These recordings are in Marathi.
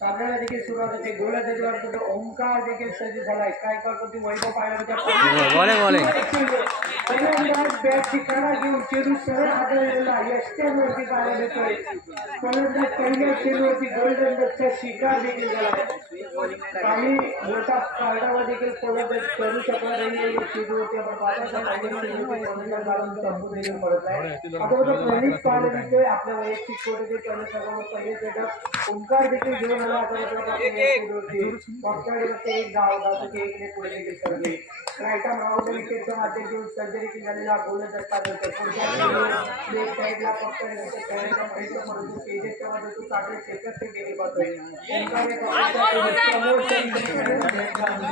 सामन्याला देखील सुरुवात होते गोलंदाजीवर तो ओंकार देखील सज्ज झालाय काय करतो वैभव पाहिला बॉलिंग बॉलिंग पहिल्यांदाच बॅटची घेऊन चेंडू सरळ हाताळलेला यष्ट्यांवरती पाहायला मिळतोय. फलंदाज पहिल्या चेंडूवरती गोलंदाजचा शिकार देखील झाला. काही मोठा कार्डावर देखील फलंदाज करू शकला नाही. या चेंडूवरती आपण फलंदाज देखील पडत आहे. आता बघा प्रणित पाहायला आपल्या वैयक्तिक कोटीतील कर्णधारावर पहिले सेटअप ओंकार देखील घेऊन आला. आता एक धाव एक पुढे देखील सरले विकेटच्या केली झालेला गोलंदाज पाहिजे पुढच्या साईडला फक्त परंतु क्षेत्रात गेले पाहतोय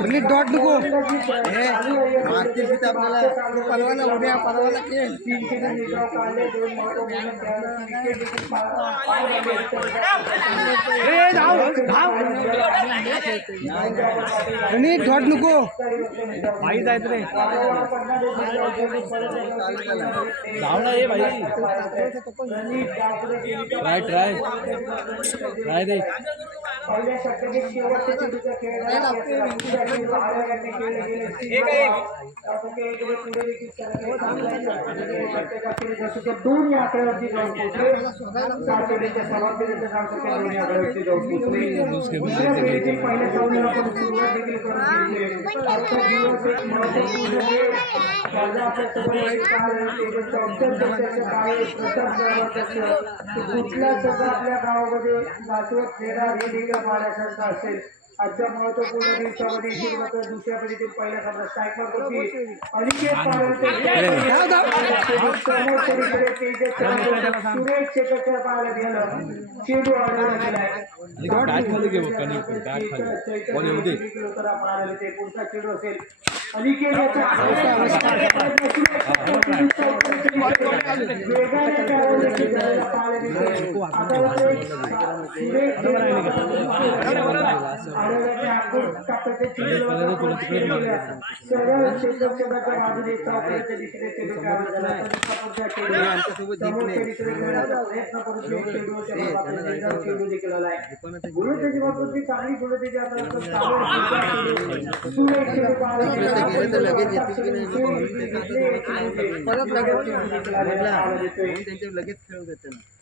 हे डॉट नको. मारतील तिथे आपल्याला पलवाला उद्या पलवाला खेळ तीन चेंडू निकाल काढले दोन महत्त्वपूर्ण खेळाडूंची विकेट देखील पा- पार आणि डॉट नको भाई जायचं रे धावणा ये भाई ट्राय ट्राय ट्राय दे पहिल्या षटकाचे शेवटचे चेंडूचा खेळ झाला. आयोगाने खेळले गेले. त्यापैकी एक गडी पुढे देखील सरकले. चांगला षटकाचे जसं ते दोन या आकड्यावरती जाऊन पोहोचले. सात चेंडूच्या समाप्तीनंतर नामचं ते दोन या आकड्यावरती जाऊन पोहोचले. दुसऱ्या फेरीतील पहिल्या सामन्याला आपण सुरुवात देखील करून घेतली. आजचा दिवस कुठला सुद्धा आपल्या गावामध्ये नाचवत नेणार हे देखील पाहण्यासारखं असेल आजच्या महत्त्वपूर्ण दिवसामध्ये दुसऱ्या फेरीतील पहिल्या सामना स्ट्रायकर होती अनिकेत सुरेश शेखरच्या पाहायला गेलं चेंडू आढळला गेलाय दे. पुढचा चेंडू असेल अनिकेत याचा वेगाने त्यावर देखील जायला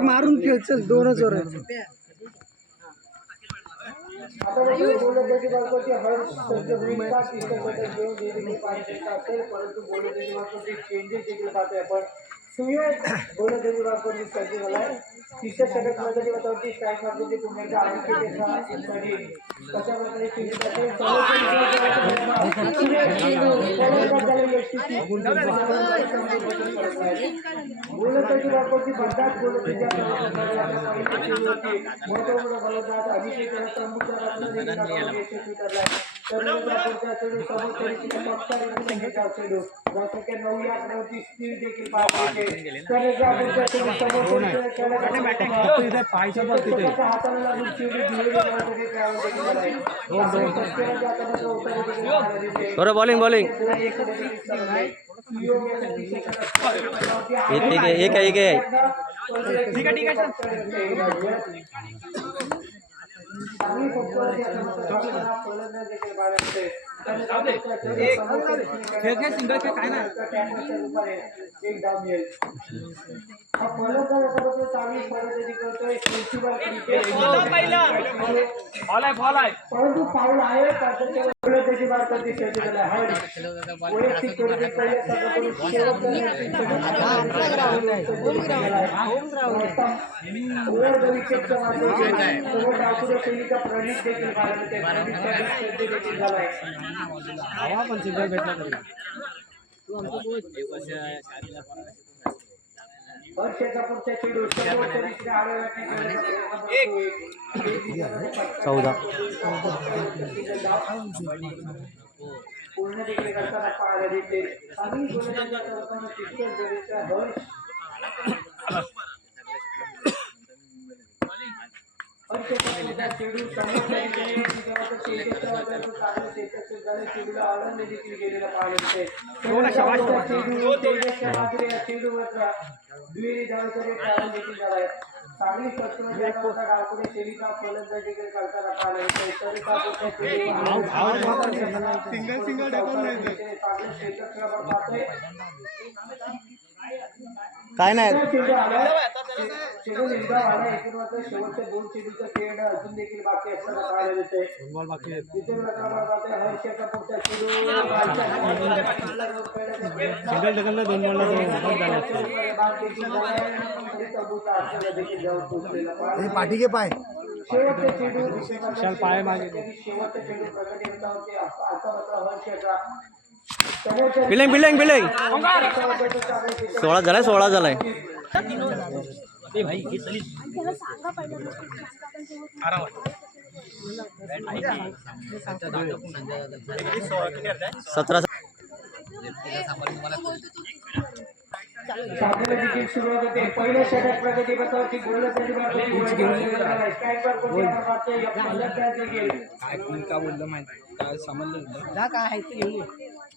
मारून आता चल मारून दोनच वर आता परंतु बोलत चेंजेस देखील पाहतोय आपण सुयोग बोलत बाबतीत सज्ज झालाय तिसऱ्या षटकमध्ये होती स्ट्राईक मारली पुन्हा एकदा आणखी कशा प्रकारे गोलंदाजी गोलंदाजी महत्त्वपूर्ण अभिषेक प्रमुख यशस्वी तर चेंडू समोर तरीके पक्का चेंडू जसं नऊ या आकड्यावरती स्पीड देखील पाहिजे तर एकदा पुढचा चेंडू समोर स्वतःच्या हाताला लागून चेंडू धुळे देण्यासाठी travel देखील झालाय. त्यामुळे पटकन जाताना तो उतारा देखील पाहायला दिसतोय. बरं बॉलिंग बॉलिंग पुन्हा एक देखील चाललाय. सुयोग यासाठी शेतात एक आहे एक आहे एक आहे ठीक आहे ठीक आहे चांगली फटकावरती आता फलंदाज देखील बाहेर होते. खेळ खेळ सिंगल खेळ काय एक डाव परंतु पाऊल आहे फलंदाजी भारताची शेवटी झाली आहे. वैयक्तिक शैलीचा प्रणित देखील सज्ज देखील झालाय. हवा चौदा. पूर्ण देखील करताना पाहायला देते आणि गोलंदाजी करताना तितक्याच जवळचा हर्ष आनंद देखील गेलेला पाहायला मिळते. धावेचा एक कारण देखील झाला आहे. फसवणूक करताना डावखुरी सेविका फलंदाजी पाहायला मिळते. सरिता पुढचा चेंडू चांगलं क्षेत्ररक्षण आपण पाहतोय. काय नाही. शेवटच्या दोन चेंडूचा खेळ अजून देखील बाकी असताना पाहायला मिळते. सिंगल दोन पाठी के पाय. चेंडू. पाय मागे. शेवटचे चेंडू प्रगती होता होते. आता मात्र हर्षाचा. त्याच्या बिल्डिंग बिल्डिंग बिल्डिंग सोळा झालाय सोळा झालाय. सतरा सामन्याला देखील सुरुवात होते पहिल्या षटक प्रगती पथकावरती गोलंदाजी मारली. स्ट्राईक वर कोणती आपण पाहतोय, या. फलंदाज देखील का बोललं माहिती काय समजलं काय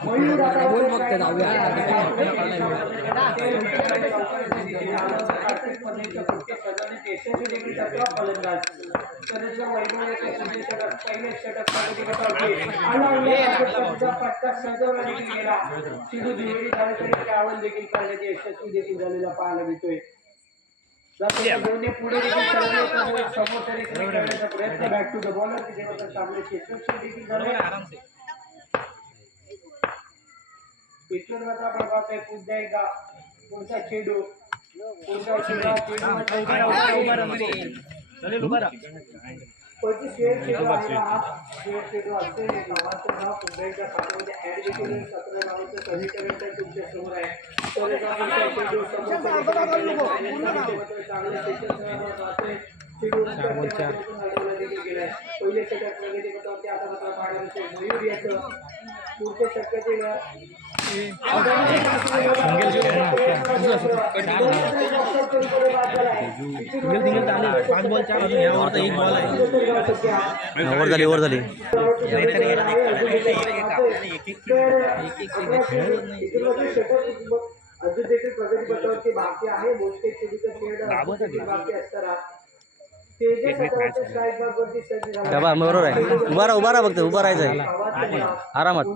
आहे ते घेऊन ये. इथून मयूर आता बोल मग ते दहावी पाहायला मिळतोय दोन्ही पुढे देखील समोर तरी करण्याचा प्रयत्न बॅक टू द बॉलर तिथे मात्र चांगले क्षेत्ररक्षण देखील झाले इथून मात्र आपण पाहतोय पुन्हा एकदा पुढचा चेंडू पुढचा चेंडू कोणती शेअर चेंडू आहे हा शेअर चेंडू असते नावाचं नाव पुन्हा एकदा खात्यामध्ये ऍड देखील सतरा नावाचं समीकरण तर तुमच्या समोर आहे तर चेंडू समोर चांगलं क्षेत्ररक्षण पाहतोय चेंडू देखील गेलाय पहिले षटक प्रगती पथकावरती आता मात्र पाहायला मिळते मयूर याचं पुढच्या षटकातील पाच ओव्हर झाली ओव्हर झाली. अजून देखील प्रगती पथकावरती बाकी आहे. मोजके बाकी असताना डबा बरोबर आहे. उभा राहा उभा राहा फक्त उभा राहायचं आहे. आरामात.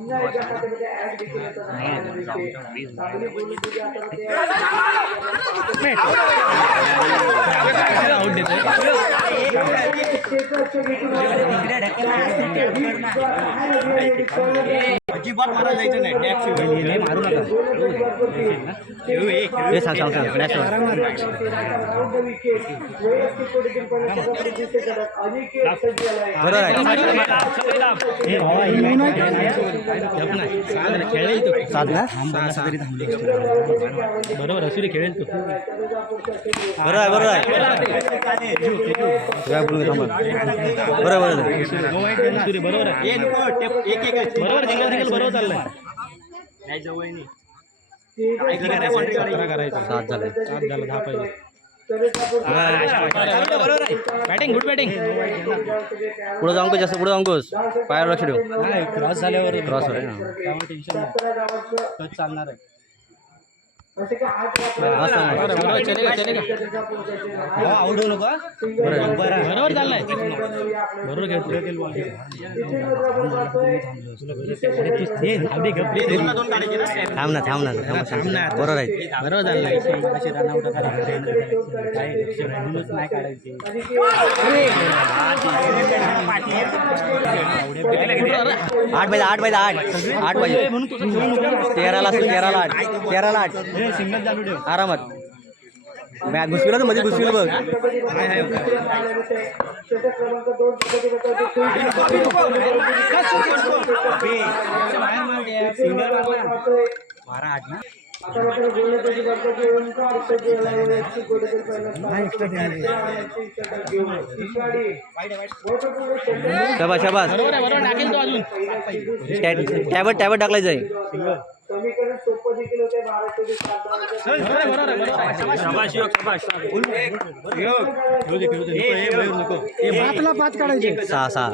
अजिबात मारा जायचं नाही. बरोबर असू खेळेल तू. बरोबर आहे बरोबर आहे. बरोबर बरोबर आहे. बरोबर चाललंय. सात झाले. सात झालं. दहा पाहिजे. Batting good batting. पुढे जाऊन जास्त पुढे जाऊन कोस पायावर लक्ष ठेव. क्रॉस झाल्यावर क्रॉस टेन्शन नाही. चालणार आहे. आउट होऊ नका बरोबर चाललाय बरोबर थांब ना थांब ना थांब ना बरोबर आहे बरोबर चाललाय नाही काढायची आठ पाहिजे आठ पाहिजे आठ आठ पाहिजे तेराला असतो तेराला आठ तेराला आठ. आरामात. बॅग घुसविला तर मध्ये घुसविलं बघ. बारा आठ ना. शाबास शाबास. टॅबट टॅबट टाकलायचं आहे समीकरण सोपं देखील होते बारा चोवीस सात पाचला पाच काढायचे सहा सहा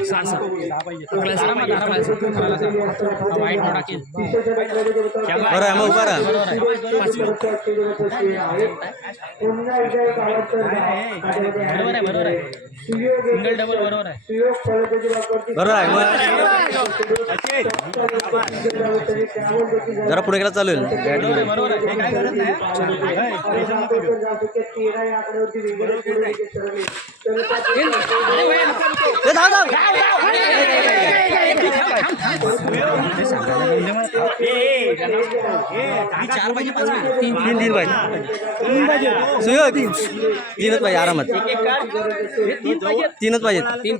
बरं आहे मग उभा राहा पुन्हा एकदा एक आवडतं बरोबर आहे बरोबर मग जरा पुढे गेला चालेल तेरा या आकड्यावरती वेगळे तीन तीन पाहिजे तीनच पाहिजे आरामात तीनच पाहिजे तीन तीनच पाहिजे तीन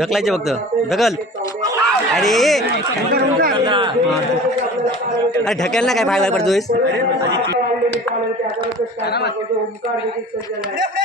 ढकलायचे फक्त ढकल अरे अरे ढकेल ना काय भाग फाय पडतोय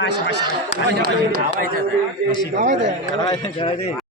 আশা আশা আওয়াজ আওয়াজ আওয়াজ